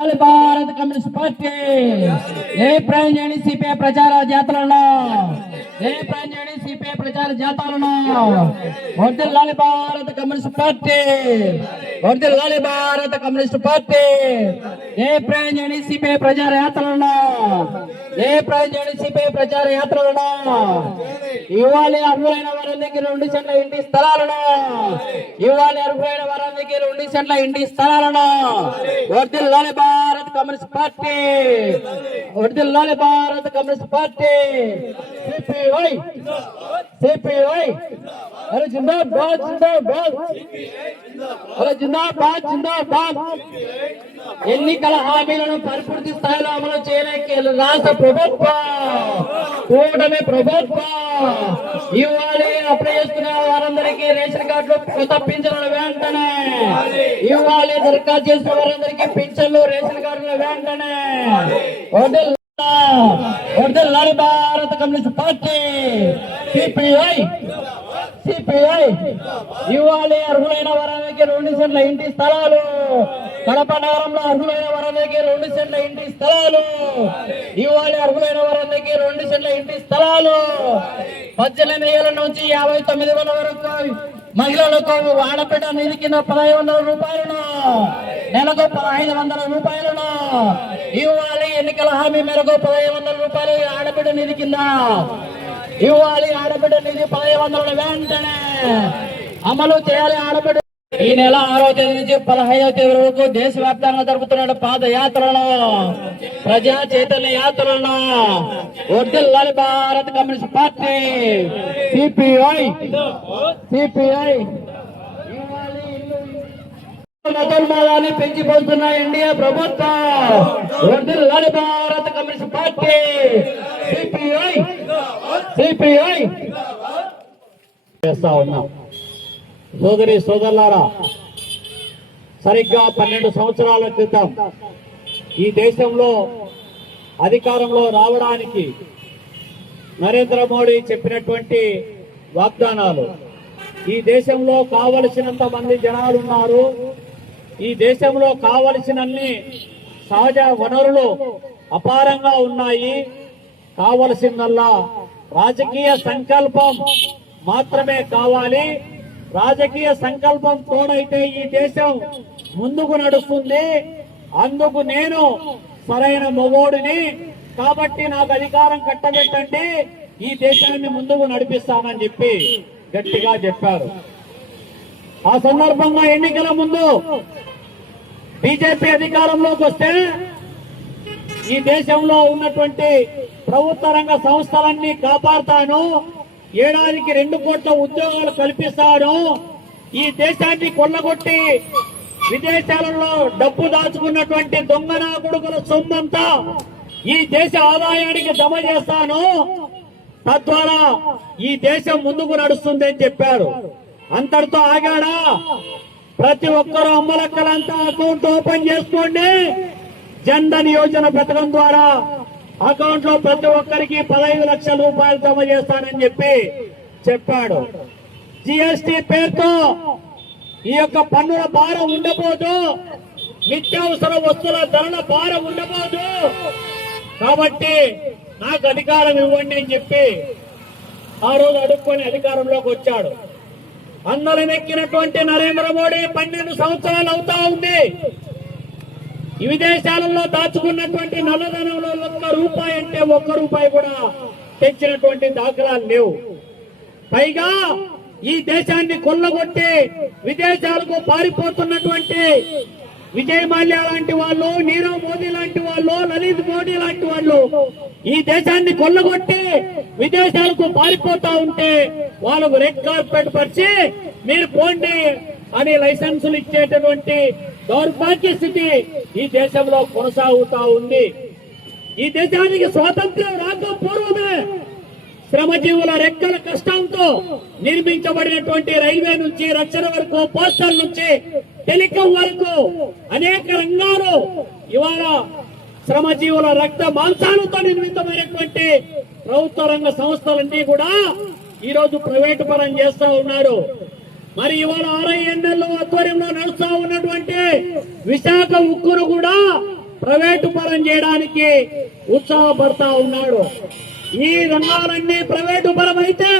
భారత communist party ఏ ప్రాంజేణి CPI ప్రచార జాతరలో సిపిఐ ప్రచార జాతరలో వర్ధిల్లాలి భారత కమ్యూనిస్ట్ పార్టీ వర్ధిల్లాలి భారత కమ్యూనిస్ట్ పార్టీ ఏ ప్రాంజేణి సిపిఐ ప్రచార యాత్రలో సిపిఐ ప్రచార యాత్రలను ఇవ్వాలి అర్హులైన వారందరికీ 2 సెంట్ల ఇంటి స్థలాలను ఇవ్వాలి అర్హులైన వారందరికీ 2 సెంట్ల ఇంటి స్థలాలను వర్ధిల్లాలి భారత కమ్యూనిస్ట్ పార్టీ వర్ధిల్లాలి భారత కమ్యూనిస్ట్ పార్టీ సిపిఐ అరే జిందాబాద్ అరే జిందాబాద్ ఎన్నికల హామీలను పరిపూర్తి స్థాయిలో అమలు చేయలేక రాష్ట్ర ప్రభుత్వం కూటమి ప్రభుత్వం ఇవ్వాలి అప్లై చేసుకునే వారందరికీ రేషన్ కార్డులు కొత్త పింఛన్లు వెంటనే ఇవ్వాలి దరఖాస్తు చేసిన వారందరికీ పింఛన్లు రేషన్ కార్డులు వెంటనే వర్ధిల్లాలి భారత కమ్యూనిస్ట్ పార్టీ సిపిఐ ఇవ్వాలి అర్హులైన వారందరికీ 2 సెంట్ల ఇంటి స్థలాలు కడప నగరంలో అర్హులైన వారందరికీ 2 సెంట్ల ఇంటి స్థలాలు ఇవ్వాలి అర్హులైన వారందరికీ 2 సెంట్ల ఇంటి స్థలాలు 18 ఏళ్ల నుంచి 59 ఏళ్ల వరకు మహిళలకు ఆడబిడ్డ నిధి కింద 1500 రూపాయలను నెలకు 1500 రూపాయలను ఇవ్వాలి ఎన్నికల హామీ మేరకు 1500 రూపాయలు ఆడబిడ్డ నిధి కింద ఇవ్వాలి ఆడబిడ్డ నిధి 1500 వెంటనే అమలు చేయాలి ఆడబిడ్డ ఈ నెల 6వ తేదీ నుంచి 15వ తేదీ వరకు దేశవ్యాప్తంగా జరుపుతున్న పాదయాత్రలను ప్రజా చైతన్య యాత్రలను వర్ధిల్లాలి భారత కమ్యూనిస్ట్ పార్టీ సిపిఐ మతోన్మాదాన్ని పెంచిపోతున్న ఎన్డీఏ ప్రభుత్వం వర్ధిల్లాలి భారత కమ్యూనిస్ట్ పార్టీ సిపిఐ చేస్తా ఉన్నాం. సోదరి సోదరులారా, సరిగ్గా 12 సంవత్సరాల క్రితం ఈ దేశంలో అధికారంలో రావడానికి నరేంద్ర మోడీ చెప్పినటువంటి వాగ్దానాలు, ఈ దేశంలో కావలసినంత మంది జనాలు ఉన్నారు, ఈ దేశంలో కావలసినన్ని సహజ వనరులు అపారంగా ఉన్నాయి, కావలసిందల్లా రాజకీయ సంకల్పం మాత్రమే కావాలి, రాజకీయ సంకల్పం తోడైతే ఈ దేశం ముందుకు నడుస్తుంది, అందుకు నేను సరైన మొగోడిని, కాబట్టి నాకు అధికారం కట్టబెట్టండి, ఈ దేశాన్ని ముందుకు నడిపిస్తానని చెప్పి గట్టిగా చెప్పారు. ఆ సందర్భంగా ఎన్నికల ముందు బీజేపీ అధికారంలోకి వస్తే ఈ దేశంలో ఉన్నటువంటి ప్రభుత్వ రంగ సంస్థలన్నీ కాపాడుతాను, ఏడాదికి 2 కోట్ల ఉద్యోగాలు కల్పిస్తాను, ఈ దేశాన్ని కొల్లగొట్టి విదేశాలలో డబ్బు దాచుకున్నటువంటి దొంగన కొడుకుల సొమ్మంతా ఈ దేశ ఆదాయానికి జమ చేస్తాను, తద్వారా ఈ దేశం ముందుకు నడుస్తుందని చెప్పారు. అంతటితో ఆగాడా? ప్రతి ఒక్కరూ అమ్మలక్కలంతా అకౌంట్ ఓపెన్ చేసుకోండి, జన్ధన్ యోజన పథకం ద్వారా అకౌంట్ లో ప్రతి ఒక్కరికి 15 లక్షల రూపాయలు జమ చేస్తానని చెప్పాడు. జిఎస్టి పేరుతో ఈ యొక్క పన్నుల భారం ఉండబోదు, నిత్యావసర వస్తువుల ధరల భారం ఉండబోదు, కాబట్టి నాకు అధికారం ఇవ్వండి అని చెప్పి ఆ రోజు అడుక్కొని అధికారంలోకి వచ్చాడు. అందరం ఎక్కినటువంటి నరేంద్ర మోడీ 12 సంవత్సరాలు అవుతా ఉంది. ఈ విదేశాలలో దాచుకున్నటువంటి నల్లధనంలో 1 రూపాయి అంటే 1 రూపాయి కూడా తెచ్చినటువంటి దాఖలాలు లేవు. పైగా ఈ దేశాన్ని కొల్లగొట్టి విదేశాలకు పారిపోతున్నటువంటి విజయ్ మాల్యా లాంటి వాళ్ళు, నీరవ్ మోదీ లాంటి వాళ్ళు, లలిత్ మోడీ లాంటి వాళ్ళు ఈ దేశాన్ని కొల్లగొట్టి విదేశాలకు పారిపోతా ఉంటే వాళ్ళకు రెడ్ కార్పెట్ పరిచి మీరు పోండి అని లైసెన్సులు ఇచ్చేటటువంటి దౌర్భాగ్య స్థితి ఈ దేశంలో కొనసాగుతా ఉంది. ఈ దేశానికి స్వాతంత్ర్యం రాక పూర్వమే శ్రమజీవుల రెక్కల కష్టంతో నిర్మించబడినటువంటి రైల్వే నుంచి రక్షణ వరకు, పోస్టల్ నుంచి టెలికాం వరకు అనేక రంగాలు ఇవాళ శ్రమజీవుల రక్త మాంసాలతో నిర్మితమైనటువంటి ప్రభుత్వ రంగ సంస్థలన్నీ కూడా ఈ రోజు ప్రైవేటు పరం చేస్తా ఉన్నారు. మరి ఇవాళ RINL ఆధ్వర్యంలో నడుస్తా ఉన్నటువంటి విశాఖ ఉక్కును కూడా ప్రైవేటు పరం చేయడానికి ఉత్సాహపడతా ఉన్నాడు. ఈ రంగాలన్నీ ప్రైవేటు పరం అయితే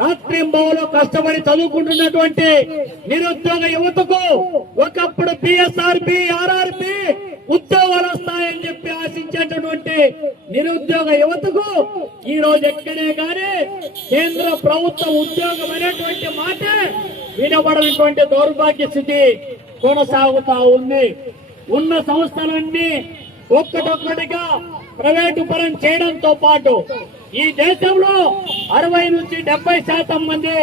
రాత్రింబవలు కష్టపడి చదువుకుంటున్నటువంటి నిరుద్యోగ యువతకు ఒకప్పుడు పిఎస్ఆర్పి, ఆర్ఆర్పి ఉద్యోగాలు వస్తాయని చెప్పి ఆశించేటటువంటి నిరుద్యోగ యువతకు ఈ రోజు ఎక్కడే కానీ కేంద్ర ప్రభుత్వ ఉద్యోగం అనేటువంటి మాట వినబడినటువంటి దౌర్భాగ్య స్థితి కొనసాగుతా ఉంది. ఉన్న సంస్థలన్నీ ఒక్కటొక్కటిగా ప్రైవేటు పరం చేయడంతో పాటు ఈ దేశంలో 60 నుంచి 70% మంది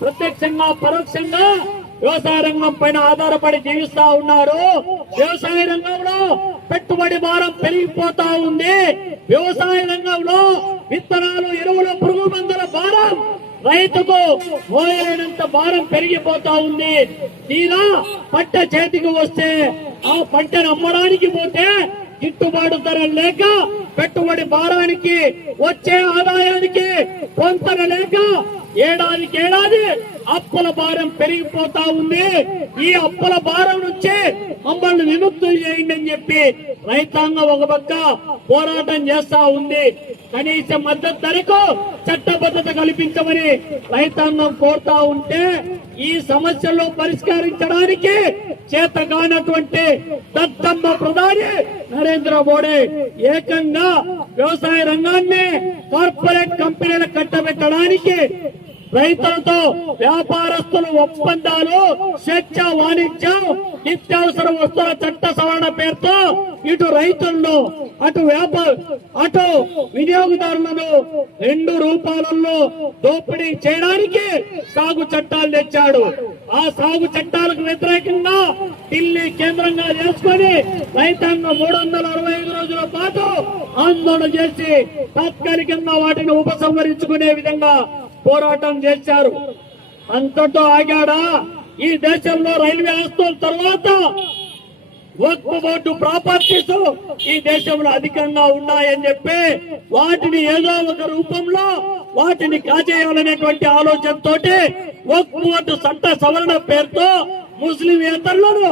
ప్రత్యక్షంగా పరోక్షంగా వ్యవసాయ రంగం పైన ఆధారపడి జీవిస్తా ఉన్నారు. వ్యవసాయ రంగంలో పెట్టుబడి భారం పెరిగిపోతా ఉంది. వ్యవసాయ రంగంలో విత్తనాలు, ఎరువులు, పురుగు మందుల భారం రైతుకు మోయలేనంత భారం పెరిగిపోతా ఉంది. తీరా పంట చేతికి వస్తే ఆ పంటను అమ్మడానికి పోతే గిట్టుబాటు ధర లేక పెట్టుబడి భారానికి వచ్చే ఆదాయానికి పొంతన లేక ఏడాదికేడాది అప్పుల భారం పెరిగిపోతా ఉంది. ఈ అప్పుల భారం నుంచి మమ్మల్ని విముక్తులు చేయండి అని చెప్పి రైతాంగం ఒక పక్క పోరాటం చేస్తా ఉంది. కనీస మద్దతు ధరకు చట్టబద్ధత కల్పించమని రైతాంగం కోరుతా ఉంటే ఈ సమస్యల్లో పరిష్కరించడానికి చేతగానటువంటి దత్తమ్మ ప్రధాని నరేంద్ర మోడీ ఏకంగా వ్యవసాయ రంగాన్ని కార్పొరేట్ కంపెనీలకు కట్టబెట్టడానికి రైతులతో వ్యాపారస్తుల ఒప్పందాలు, స్వేచ్ఛ వాణిజ్యం, నిత్యావసర వస్తువుల చట్ట సవరణ పేరుతో ఇటు రైతులను అటు వినియోగదారులను 2 రూపాలలో దోపిడీ చేయడానికి సాగు చట్టాలు తెచ్చాడు. ఆ సాగు చట్టాలకు వ్యతిరేకంగా ఢిల్లీ కేంద్రంగా చేసుకుని రైతాంగం 365 రోజుల పాటు ఆందోళన చేసి తాత్కాలికంగా వాటిని ఉపసంహరించుకునే విధంగా పోరాటం చేశారు. అంతతో ఆగాడా? ఈ దేశంలో రైల్వే ఆస్తుల తర్వాత వక్ఫ్ బోర్డు ప్రాపర్టీస్ ఈ దేశంలో అధికంగా ఉన్నాయని చెప్పి వాటిని ఏదో ఒక రూపంలో వాటిని కాజేయాలనేటువంటి ఆలోచనతోటి వక్ఫ్ బోర్డు చట్ట సవరణ పేరుతో ముస్లింయేతరులను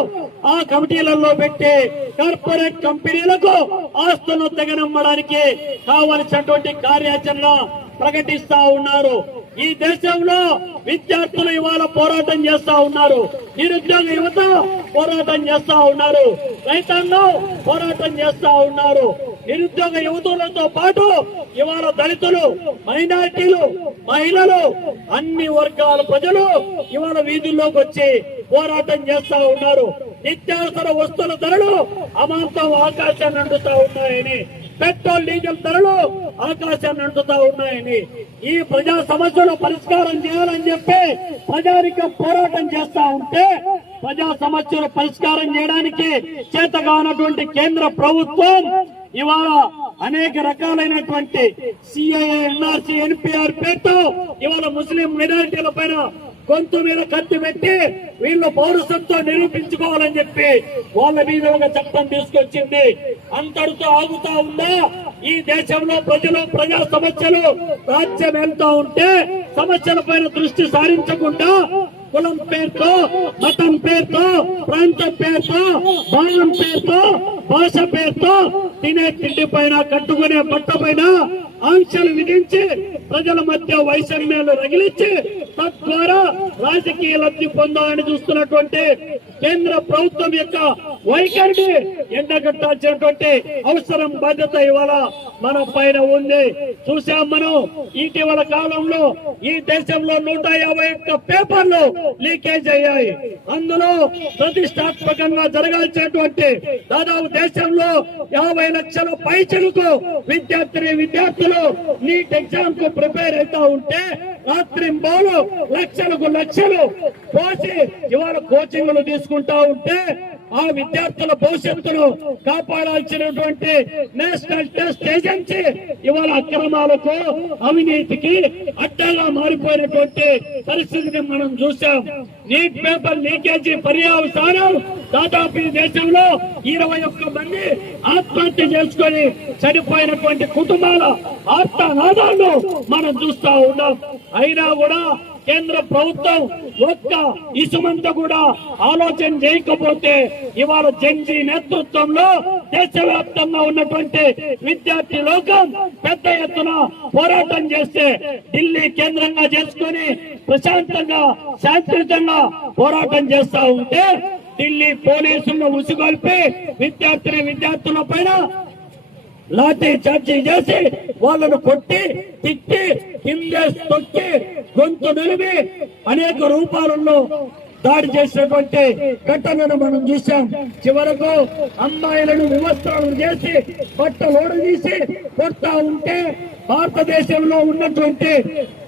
ఆ కమిటీలలో పెట్టి కార్పొరేట్ కంపెనీలకు ఆస్తులను తెగనమ్మడానికి కావలసినటువంటి కార్యాచరణ ప్రకటిస్తా ఉన్నారు. ఈ దేశంలో విద్యార్థులు ఇవాళ పోరాటం చేస్తా ఉన్నారు. నిరుద్యోగ యువత పోరాటం చేస్తా ఉన్నారు. రైతాంగం పోరాటం చేస్తా ఉన్నారు. నిరుద్యోగ యువతులతో పాటు ఇవాళ దళితులు, మైనారిటీలు, మహిళలు, అన్ని వర్గాల ప్రజలు ఇవాళ వీధుల్లోకి వచ్చి పోరాటం చేస్తా ఉన్నారు. నిత్యావసర వస్తువుల ధరలు అమాంతం ఆకాశాన్ని అంటుతా ఉన్నాయని, పెట్రోల్ డీజిల్ ధరలు ఆకాశాన్ని అంటుతా ఉన్నాయని, ఈ ప్రజా సమస్యలు పరిష్కారం చేయాలని చెప్పి ప్రజానికం పోరాటం చేస్తా ఉంటే ప్రజా సమస్యలు పరిష్కారం చేయడానికి చేతగానటువంటి కేంద్ర ప్రభుత్వం ఇవాళ అనేక రకాలైనటువంటి సిఐఏ, ఎన్ఆర్సీ, ఎన్పిఆర్ పేరుతో ఇవాళ ముస్లిం మైనారిటీల పైన గొంతు మీద కత్తి పెట్టి వీళ్ళు పౌరసత్వం నిరూపించుకోవాలని చెప్పి వాళ్ళ మీద ఒక చట్టం తీసుకొచ్చింది. అంతటితో ఆగుతా ఉందా? ఈ దేశంలో ప్రజలు ప్రజా సమస్యలు రాజ్యం వెళ్తా ఉంటే సమస్యల పైన దృష్టి సారించకుండా కులం పేరుతో, మతం పేరుతో, ప్రాంతం పేరుతో, బాలం పేరుతో, భాష పేరుతో తినే తిండి పైన, కట్టుకునే బట్ట పైన ఆంక్షలు విధించి ప్రజల మధ్య వైషమ్యాలు రగిలించి తద్వారా రాజకీయ లబ్ధి పొందాలని చూస్తున్నటువంటి కేంద్ర ప్రభుత్వం యొక్క వైఖరిని ఎండగట్టాల్సినటువంటి అవసరం, బాధ్యత ఇవాళ మన పైన ఉంది. చూసాం మనం ఇటీవల కాలంలో ఈ దేశంలో 151 పేపర్లు లీకేజ్ అయ్యాయి. అందులో ప్రతిష్టాత్మకంగా జరగాల్సినటువంటి దాదాపు దేశంలో 50 లక్షల పైచలకు విద్యార్థులు నీట్ ఎగ్జామ్ కు ప్రిపేర్ అవుతా ఉంటే రాత్రింబౌలు లక్షలు పోసి ఇవాళ కోచింగ్లు తీసుకుంటా ఉంటే ఆ విద్యార్థుల భవిష్యత్తును కాపాడాల్సినటువంటి నేషనల్ టెస్ట్ ఏజెన్సీ ఇవాళ అక్రమాలకు, అవినీతికి అడ్డగా మారిపోయినటువంటి పరిస్థితిని మనం చూసాం. నీట్ పేపర్ లీకేజీ పర్యవసానం దాదాపు ఈ దేశంలో 21 మంది ఆత్మహత్య చేసుకొని చనిపోయినటువంటి కుటుంబాల ఆర్తనాదాలను మనం చూస్తా ఉన్నాం. అయినా కూడా కేంద్ర ప్రభుత్వం ఒక్క ఇసుమంత కూడా ఆలోచన చేయకపోతే ఇవాళ జంజీ నేతృత్వంలో దేశవ్యాప్తంగా ఉన్నటువంటి విద్యార్థి లోకం పెద్ద ఎత్తున పోరాటం చేస్తే ఢిల్లీ కేంద్రంగా చేసుకుని ప్రశాంతంగా శాంతియుతంగా పోరాటం చేస్తా ఉంటే ఢిల్లీ పోలీసులను ఉసిగొల్పి విద్యార్థుల పైన లాఠీ చార్జీ చేసి వాళ్ళను కొట్టి తిట్టి కిందే తొక్కి గొంతు నిలిపి అనేక రూపాలలో దాడి చేసినటువంటి ఘటనను మనం చూసాం. చివరకు అమ్మాయిలను వివస్త్రాలను చేసి బట్టలోడు తీసి కొడతా ఉంటే భారతదేశంలో ఉన్నటువంటి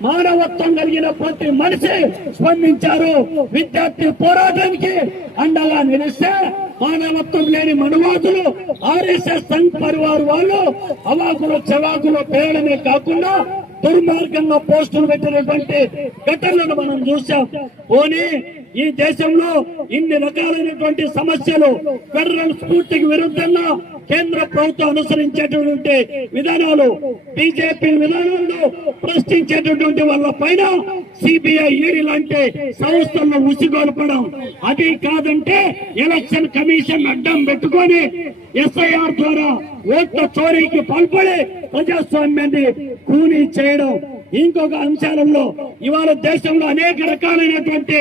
మానవత్వం కలిగిన ప్రతి మనిషి స్పందించారు. విద్యార్థి పోరాటానికి అండగా నిలిస్తే మానవత్వం లేని మనువాదులు ఆర్ఎస్ఎస్ సంఘ్ పరివార్ వాళ్ళు అవాకులు చవాకులు పేయడమే కాకుండా దుర్మార్గంగా పోస్టులు పెట్టినటువంటి ఘటనలను మనం చూసాం. పోనీ ఈ దేశంలో ఇన్ని రకాలైనటువంటి సమస్యలు ఫెడరల్ స్ఫూర్తికి విరుద్ధంగా కేంద్ర ప్రభుత్వం అనుసరించేటటువంటి విధానాలు బీజేపీ విధానాలను ప్రశ్నించేటటువంటి వాళ్ళ పైన సిబిఐ ఈడీ లాంటి సంస్థలను ఉసిగొల్పడం, అది కాదంటే ఎలక్షన్ కమిషన్ అడ్డం పెట్టుకొని ఎస్ఐఆర్ ద్వారా ఓట్ల చోరీకి పాల్పడి ప్రజాస్వామ్యాన్ని కూనీ చేయడం ఇంకొక అంశాలలో ఇవాళ దేశంలో అనేక రకాలైనటువంటి